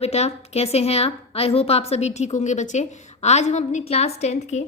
बेटा कैसे हैं आप। आई होप आप सभी ठीक होंगे बच्चे। आज हम अपनी क्लास 10th के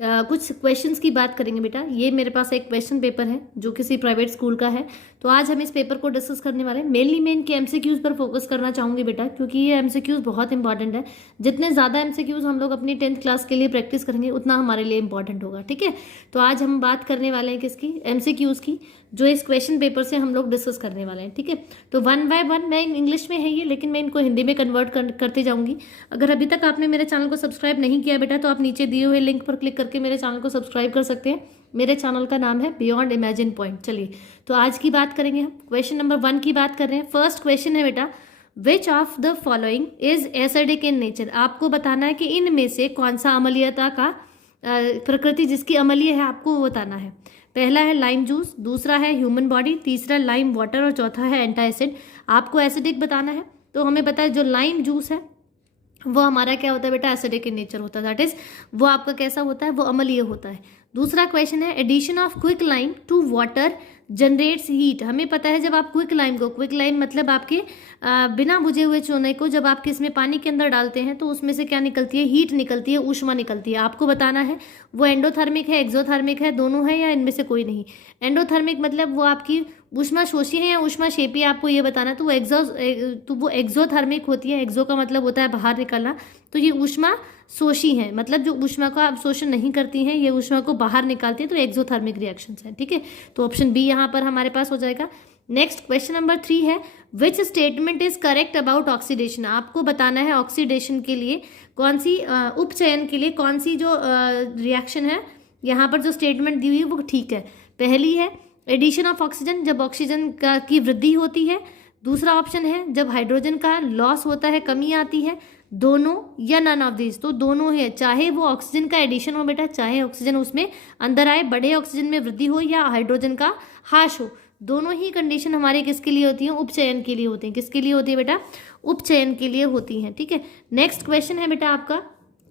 कुछ क्वेश्चंस की बात करेंगे बेटा। ये मेरे पास एक क्वेश्चन पेपर है जो किसी प्राइवेट स्कूल का है, तो आज हम इस पेपर को डिस्कस करने वाले हैं। मेनली मैं इनके एमसीक्यूज पर फोकस करना चाहूंगी बेटा, क्योंकि ये एमसीक्यूज बहुत इंपॉर्टेंट है। जितने ज़्यादा एमसीक्यूज हम लोग अपनी 10th क्लास के लिए प्रैक्टिस करेंगे उतना हमारे लिए इंपॉर्टेंट होगा। ठीक है, तो आज हम बात करने वाले हैं किसकी, एमसीक्यूज की, जो इस क्वेश्चन पेपर से हम लोग डिस्कस करने वाले हैं। ठीक है, तो वन बाय वन, मैं इंग्लिश में है ये, लेकिन मैं इनको हिंदी में कन्वर्ट करते जाऊंगी। अगर अभी तक आपने मेरे चैनल को सब्सक्राइब नहीं किया बेटा, तो आप नीचे दिए हुए लिंक पर क्लिक करके मेरे चैनल को सब्सक्राइब कर सकते हैं। मेरे चैनल का नाम है बियॉन्ड इमेजिन पॉइंट। चलिए, तो आज की बात करेंगे हम। क्वेश्चन नंबर 1 की बात कर रहे हैं। फर्स्ट क्वेश्चन है बेटा, which of the following is acidic in nature. आपको बताना है कि इनमें से कौन सा अम्लीयता का प्रकृति जिसकी अम्लीय है आपको वो बताना है। पहला है लाइम जूस, दूसरा है ह्यूमन बॉडी, तीसरा लाइम वाटर और चौथा है एंटासिड। आपको एसिडिक बताना है, तो हमें पता है जो लाइम जूस है वो हमारा क्या होता है बेटा, एसिडिक इन नेचर होता है। दैट इज वो आपका कैसा होता है, वो अम्लीय होता है। दूसरा क्वेश्चन है, addition of quick lime to water generates heat. हमें पता है जब आप क्विक लाइम मतलब आपके बिना बुझे हुए चूने को जब आप किसमें पानी के अंदर डालते हैं तो उसमें से क्या निकलती है, हीट निकलती है, ऊष्मा निकलती है। आपको बताना है वो एंडोथर्मिक है, एक्सोथर्मिक है, दोनों है या इनमें से कोई नहीं। एंडोथर्मिक मतलब वो आपकी ऊष्मा शोषी है या ऊष्मा शेपी है, आपको ये बताना है। तो वो एक्सोथर्मिक होती है। एक्सो का मतलब होता है बाहर निकलना, तो ये ऊष्मा शोषी है, मतलब जो ऊष्मा का अवशोषण नहीं करती हैं, ये ऊष्मा को बाहर निकालती है, तो एक्सोथर्मिक रिएक्शंस हैं। ठीक है, तो ऑप्शन बी यहाँ पर हमारे पास हो जाएगा। नेक्स्ट क्वेश्चन नंबर 3 है, which statement is correct about oxidation. आपको बताना है ऑक्सीडेशन के लिए कौन सी उपचयन के लिए कौन सी जो रिएक्शन है, यहाँ पर जो स्टेटमेंट दी हुई है वो ठीक है। पहली है एडिशन ऑफ ऑक्सीजन, जब ऑक्सीजन की वृद्धि होती है। दूसरा ऑप्शन है जब हाइड्रोजन का लॉस होता है, कमी आती है। दोनों या नन ऑफ दिस, तो दोनों है, चाहे वो ऑक्सीजन का एडिशन हो बेटा, चाहे ऑक्सीजन उसमें अंदर आए, बड़े ऑक्सीजन में वृद्धि हो या हाइड्रोजन का ह्रास हो, दोनों ही कंडीशन हमारे किसके लिए होती हैं, उपचयन के लिए होती हैं। किसके लिए होती है बेटा, उपचयन के लिए होती हैं। ठीक है, नेक्स्ट क्वेश्चन है बेटा आपका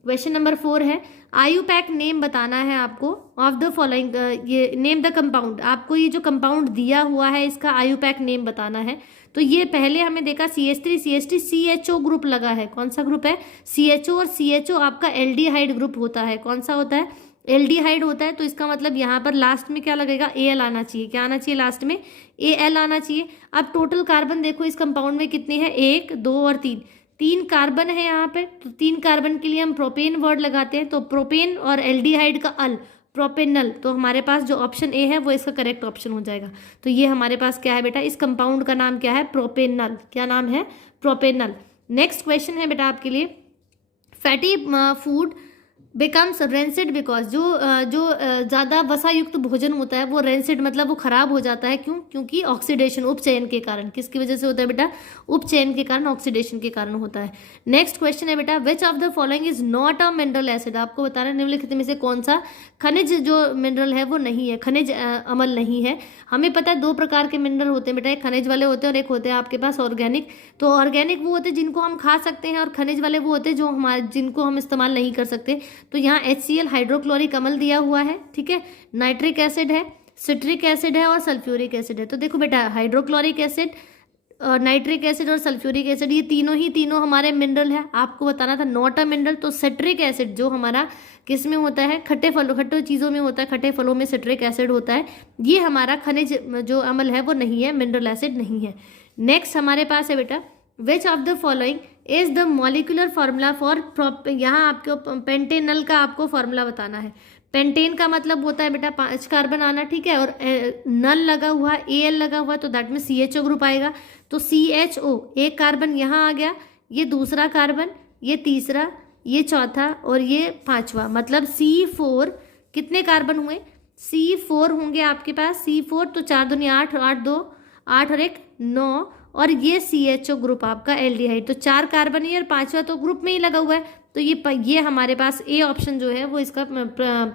क्वेश्चन नंबर 4 है, आयुपैक नेम बताना है आपको ऑफ द फॉलोइंग, ये नेम द कंपाउंड। आपको ये जो कंपाउंड दिया हुआ है इसका आयुपैक नेम बताना है। तो ये पहले हमें देखा CH3 CH3 CHO ग्रुप लगा है। कौन सा ग्रुप है, CHO, और CHO आपका एल्डिहाइड ग्रुप होता है। कौन सा होता है, एल्डिहाइड होता है। तो इसका मतलब यहाँ पर लास्ट में क्या लगेगा, Al आना चाहिए। क्या आना चाहिए लास्ट में, Al आना चाहिए। अब टोटल कार्बन देखो इस कंपाउंड में कितने हैं, 1 2 और 3 कार्बन है यहाँ पे। तो 3 कार्बन के लिए हम प्रोपेन वर्ड लगाते हैं, तो प्रोपेन और एल्डिहाइड का अल, प्रोपेनल। तो हमारे पास जो ऑप्शन ए है वो इसका करेक्ट ऑप्शन हो जाएगा। तो ये हमारे पास क्या है बेटा, इस कंपाउंड का नाम क्या है, प्रोपेनल। क्या नाम है, प्रोपेनल। नेक्स्ट क्वेश्चन है बेटा आपके लिए, fatty food becomes rancid because, जो ज़्यादा वसायुक्त भोजन होता है वो रेंसिड मतलब वो खराब हो जाता है। क्यों, क्योंकि ऑक्सीडेशन, उपचयन के कारण। किसकी वजह से होता है बेटा, उपचयन के कारण, ऑक्सीडेशन के कारण होता है। नेक्स्ट क्वेश्चन है बेटा, which of the following is not a mineral acid. आपको बताना है निम्नलिखित में से कौन सा खनिज जो मिनरल है वो नहीं है, खनिज अम्ल नहीं है। हमें पता है 2 प्रकार के मिनरल होते हैं बेटा, एक खनिज वाले होते हैं और एक होते हैं आपके पास ऑर्गेनिक। तो ऑर्गेनिक वो होते हैं जिनको हम खा सकते हैं, और खनिज वाले वो होते हैं जो हमारे जिनको हम इस्तेमाल नहीं कर सकते। तो यहाँ HCl हाइड्रोक्लोरिक अम्ल दिया हुआ है। ठीक है, नाइट्रिक एसिड है, सिट्रिक एसिड है और सल्फ्यूरिक एसिड है। तो देखो बेटा, हाइड्रोक्लोरिक एसिड, नाइट्रिक एसिड और सल्फ्यूरिक एसिड, ये तीनों हमारे मिनरल है। आपको बताना था नॉट अ मिनरल। तो सिट्रिक एसिड जो हमारा किस में होता है, खट्टे चीज़ों में होता है, खट्टे फलों में सिट्रिक एसिड होता है। ये हमारा खनिज जो अम्ल है वो नहीं है, मिनरल एसिड नहीं है। नेक्स्ट हमारे पास है बेटा, which of the following is the molecular formula for, यहाँ आपको पेंटेनल का आपको फार्मूला बताना है। पेंटेन का मतलब होता है बेटा 5 कार्बन आना। ठीक है, और नल लगा हुआ, Al लगा हुआ, तो दैट में CHO ग्रुप आएगा। तो CHO, एक कार्बन यहाँ आ गया, ये दूसरा कार्बन, ये तीसरा, ये चौथा और ये 5वां, मतलब C4 कितने कार्बन हुए, C4 होंगे आपके पास। C4 तो 4 दूनी 8, 8 2 8 और 1 9, और ये CHO ग्रुप आपका एल्डिहाइड। तो 4 कार्बन है और 5वां तो ग्रुप में ही लगा हुआ है। तो ये हमारे पास ए ऑप्शन जो है वो इसका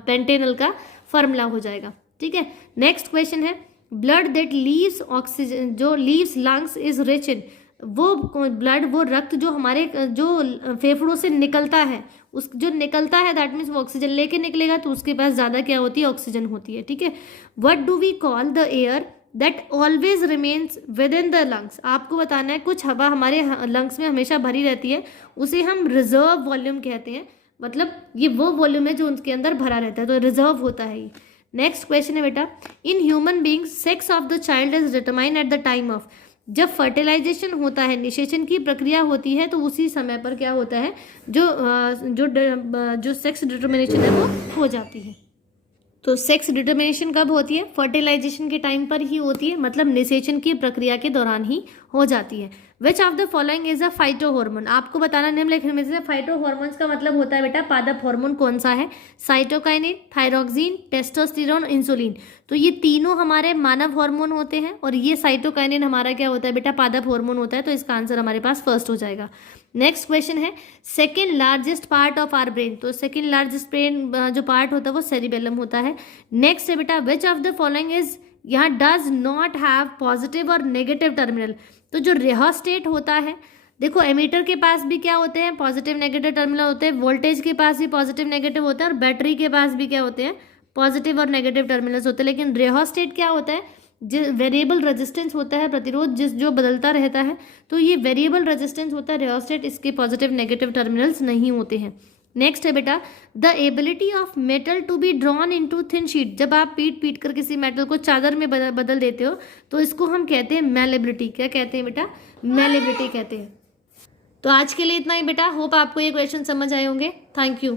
पेंटेनल का फार्मूला हो जाएगा। ठीक है, नेक्स्ट क्वेश्चन है, ब्लड दैट लीव्स ऑक्सीजन, जो leaves lungs is rich in, वो ब्लड, वो रक्त जो हमारे जो फेफड़ों से निकलता है, उस जो निकलता है दैट मीन्स वो ऑक्सीजन लेके निकलेगा, तो उसके पास ज़्यादा क्या होती है, ऑक्सीजन होती है। ठीक है, what do we call the air that always remains within the lungs. आपको बताना है कुछ हवा हमारे लंग्स में हमेशा भरी रहती है, उसे हम रिजर्व वॉल्यूम कहते हैं। मतलब ये वो वॉल्यूम है जो उनके अंदर भरा रहता है, तो रिजर्व होता है ये। नेक्स्ट क्वेश्चन है बेटा, in human beings sex of the child is determine at the time of. जब फर्टिलाइजेशन होता है, निषेचन की प्रक्रिया होती है, तो उसी समय पर क्या होता है, जो सेक्स डिटर्मिनेशन है वो हो जाती है। तो सेक्स डिटर्मिनेशन कब होती है? फर्टिलाइजेशन के टाइम पर ही होती है, मतलब निषेचन की प्रक्रिया के दौरान ही हो जाती है। विच of the following is a phyto hormone. आपको बताना निम्नलिखित में से फाइटो हार्मोन्स का मतलब होता है बेटा पादप हार्मोन कौन सा है? Cytokinin, thyroxine, testosterone, insulin. तो ये तीनों हमारे मानव हार्मोन होते हैं और ये साइटोकाइनिन हमारा क्या होता है बेटा? पादप हार्मोन होता है। तो इसका आंसर हमारे पास फर्स्ट हो जाएगा। नेक्स्ट क्वेश्चन है, second largest part of our brain. तो सेकेंड लार्जेस्ट ब्रेन जो पार्ट होता है वो सेरिबेलम होता है। नेक्स्ट है बेटा, which of the following is, यहाँ डज नॉट हैव पॉजिटिव और नेगेटिव टर्मिनल। तो जो रियोस्टेट होता है, देखो एमीटर के पास भी क्या होते हैं? पॉजिटिव नेगेटिव टर्मिनल होते हैं। वोल्टेज के पास भी पॉजिटिव नेगेटिव होता है और बैटरी के पास भी क्या होते हैं? पॉजिटिव और नेगेटिव टर्मिनल्स होते हैं। लेकिन रियोस्टेट क्या होता है? वेरिएबल रेजिस्टेंस होता है, प्रतिरोध जो बदलता रहता है। तो ये वेरिएबल रेजिस्टेंस होता है रियोस्टेट, इसके पॉजिटिव नेगेटिव टर्मिनल्स नहीं होते हैं। नेक्स्ट है बेटा, the ability of metal to be drawn into thin sheet. जब आप पीट कर किसी मेटल को चादर में बदल देते हो तो इसको हम कहते हैं मैलेबिलिटी। क्या कहते हैं बेटा? मैलेबिलिटी कहते हैं। तो आज के लिए इतना ही बेटा। होप आपको ये क्वेश्चन समझ आए होंगे। Thank you.